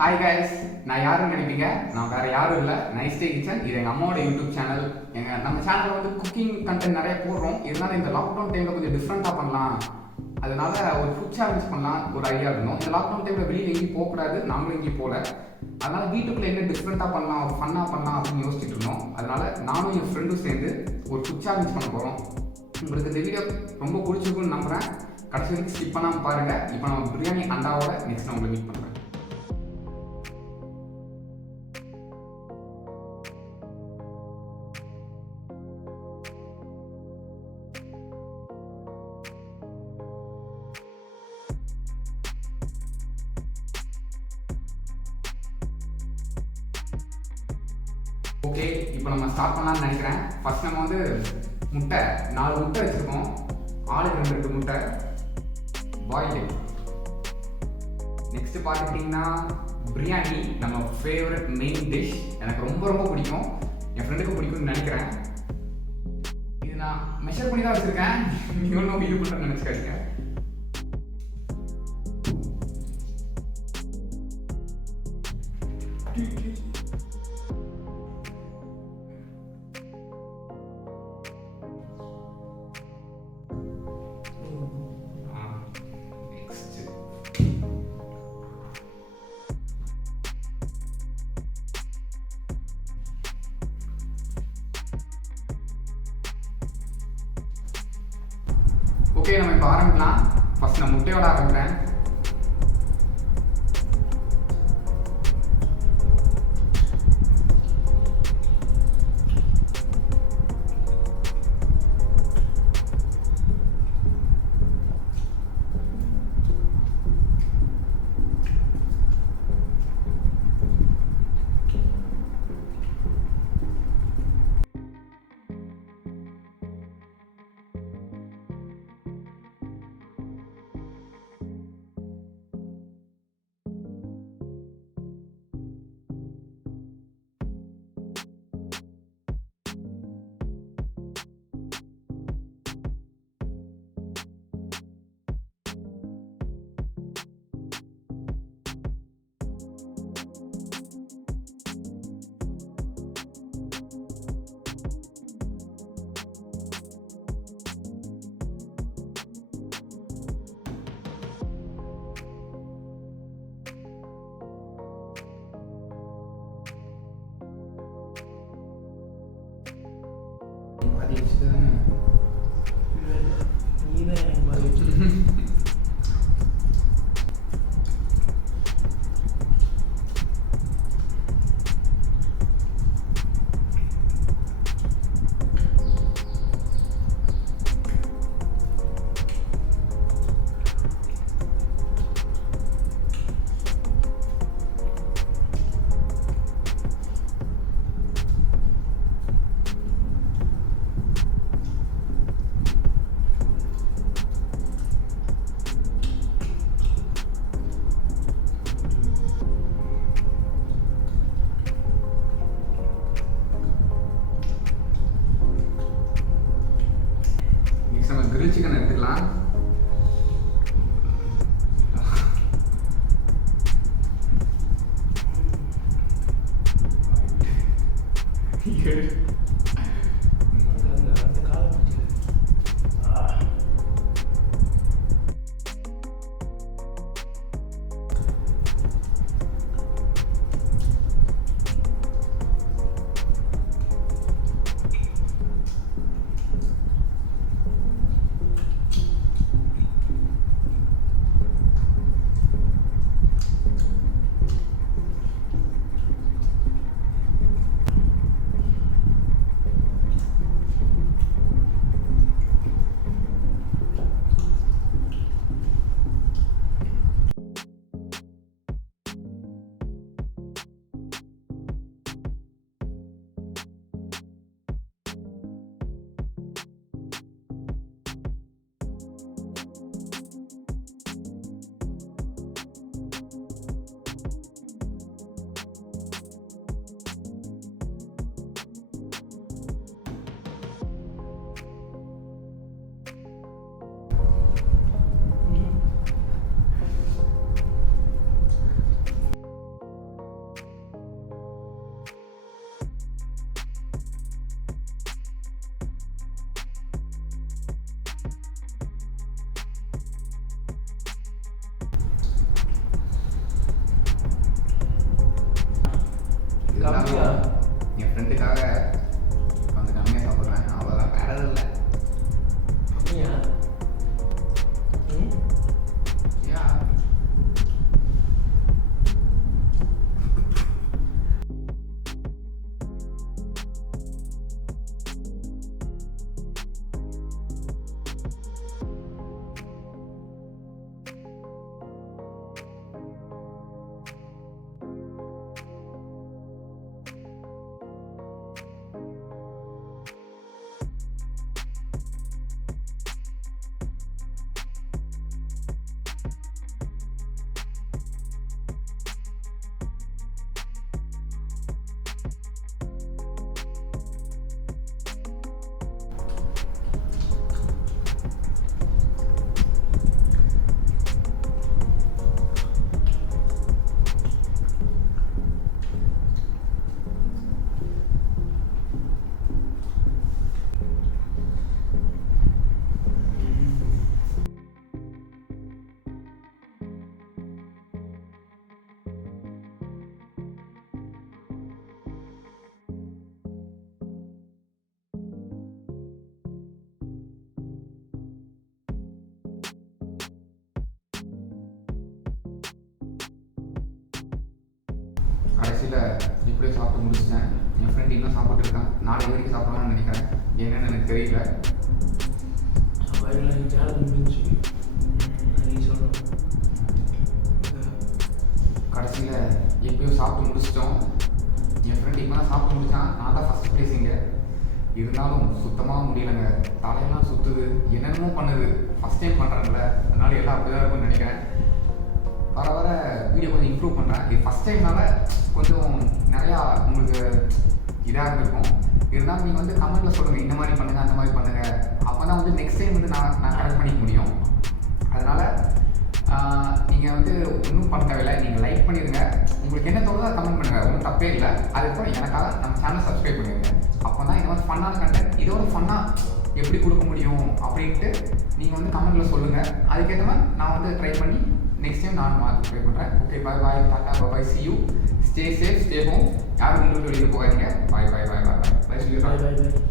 Hi guys, நான் யாருன்னு நினைப்பீங்க? நான் வேற யாரும் இல்லை, நைஸ் டே கிச்சன். இது எங்கள் அம்மாவோட யூடியூப் சேனல். நம்ம சேனலில் வந்து குக்கிங் கண்டென்ட் நிறைய போடுறோம். இருந்தாலும் இந்த லாக்டவுன் டைமில் கொஞ்சம் டிஃப்ரெண்ட்டாக பண்ணலாம், அதனால ஒரு ஃபுட் சேலஞ்ச் பண்ணலாம் ஒரு ஐடியா இருந்தோம். இந்த லாக்டவுன் டைமில் வெளியில் எங்கேயும் போகக்கூடாது, நாங்களும் எங்கேயும் போகல. அதனால வீட்டுக்குள்ளே என்ன டிஃப்ரெண்ட்டாக பண்ணலாம், ஒரு ஃபன்னாக பண்ணலாம் அப்படின்னு யோசிச்சுட்டு இருந்தோம். அதனால நானும் என் ஃப்ரெண்டும் சேர்ந்து ஒரு ஃபுட் சேலஞ்ச் பண்ண போகிறோம். உங்களுக்கு இந்த வீடியோ ரொம்ப பிடிச்சிருக்குன்னு நம்புகிறேன். கடைசி வரைக்கும் ஸ்கிப் பண்ணாமல் பாருங்கள். இப்போ நம்ம பிரியாணி அண்டாவோட நெக்ஸ்ட் நான் உங்களை மீட் பண்ணுறேன். ஓகே, இப்போ நம்ம ஸ்டார்ட் பண்ணலாம்னு நினைக்கிறேன். ஃபர்ஸ்ட் நம்ம வந்து முட்டை 4 முட்டை வச்சுருக்கோம். ஆளுக்கு 2 முட்டை பாயில். நெக்ஸ்ட்டு பார்த்துக்கிட்டிங்கன்னா பிரியாணி, நம்ம ஃபேவரட் மெயின் டிஷ். எனக்கு ரொம்ப ரொம்ப பிடிக்கும், என் ஃப்ரெண்டுக்கு பிடிக்கும்னு நினைக்கிறேன். இது நான் மெஷர் பண்ணி தான் வச்சுருக்கேன், நீங்கள் ஒன்றும் இது பண்ணுறேன்னு நினச்சிக்காதீங்க. ஓகே, நம்ம இப்போ ஆரம்பிக்கலாம். ஃபர்ஸ்ட் நான் முட்டையோட ஆரம்பிக்கிறேன். கிரில் சிக்கன் எடுத்துக்கலாம். என் ஃப்ரெண்டுக்காக கொஞ்சம் கம்மியாக சாப்பிட்றேன், அவ்வளோதான், வேற எதுவும் இல்லை. கம்மியா? யா கடைசியில் இப்படியே சாப்பிட்டு முடிச்சிட்டேன். என் ஃப்ரெண்ட் இன்னும் சாப்பிட்டுருக்கான். நாளைக்கு வரைக்கும் சாப்பிடலாம்னு நினைக்கிறேன். என்னென்னு எனக்கு தெரியல. கடைசியில் எப்படியோ சாப்பிட்டு முடிச்சிட்டோம். என் ஃப்ரெண்ட் இப்போ தான் சாப்பிட்டு முடிச்சான். நான் தான் ஃபஸ்ட் ப்ளேஸ் இங்கே. இருந்தாலும் சுத்தமாக முடியலைங்க. தலையெல்லாம் சுற்றுது, என்னென்னமோ பண்ணுது. ஃபஸ்ட் டைம் பண்ணுறாங்கல்ல, அதனால எல்லாம் அப்படி தான் இருக்கும்னு நினைக்கிறேன். வர வர வீடியோ கொஞ்சம் இம்ப்ரூவ் பண்ணுறேன். இது ஃபஸ்ட் டைம்னால கொஞ்சம் நிறையா உங்களுக்கு இதாக இருந்திருக்கும். இருந்தாலும் நீங்கள் வந்து கமெண்ட்டில் சொல்லுங்கள், இந்த மாதிரி பண்ணுங்கள், அந்த மாதிரி பண்ணுங்கள். அப்போ தான் வந்து நெக்ஸ்ட் டைம் வந்து நான் கரெக்ட் பண்ணிக்க முடியும். அதனால் நீங்கள் வந்து ஒன்றும் பண்ண தேவையில்லை, நீங்கள் லைக் பண்ணிடுங்க. உங்களுக்கு என்ன தோணுதோ அதை கமெண்ட் பண்ணுங்கள், ஒன்றும் தப்பே இல்லை. அதுக்கப்புறம் எனக்காக நம்ம சேனலை சப்ஸ்கிரைப் பண்ணிடுங்க. அப்போ தான் இந்த மாதிரி ஃபன்னான கண்டென்ட் இதோட ஃபன்னாக எப்படி கொடுக்க முடியும் அப்படின்ட்டு நீங்கள் வந்து கமெண்ட்டில் சொல்லுங்கள். அதுக்கேற்ற மாதிரி நான் வந்து ட்ரை பண்ணி நெக்ஸ்ட் டைம் நான் ட்ரை பண்ணுறேன். Okay, bye bye, tata, bye, see you, stay safe, stay home. யாரும் உங்களுக்கு வெளியில் போகாதீங்க. பாய் பாய் பாய் பாய் பாய், பாய் பாய் பாய்.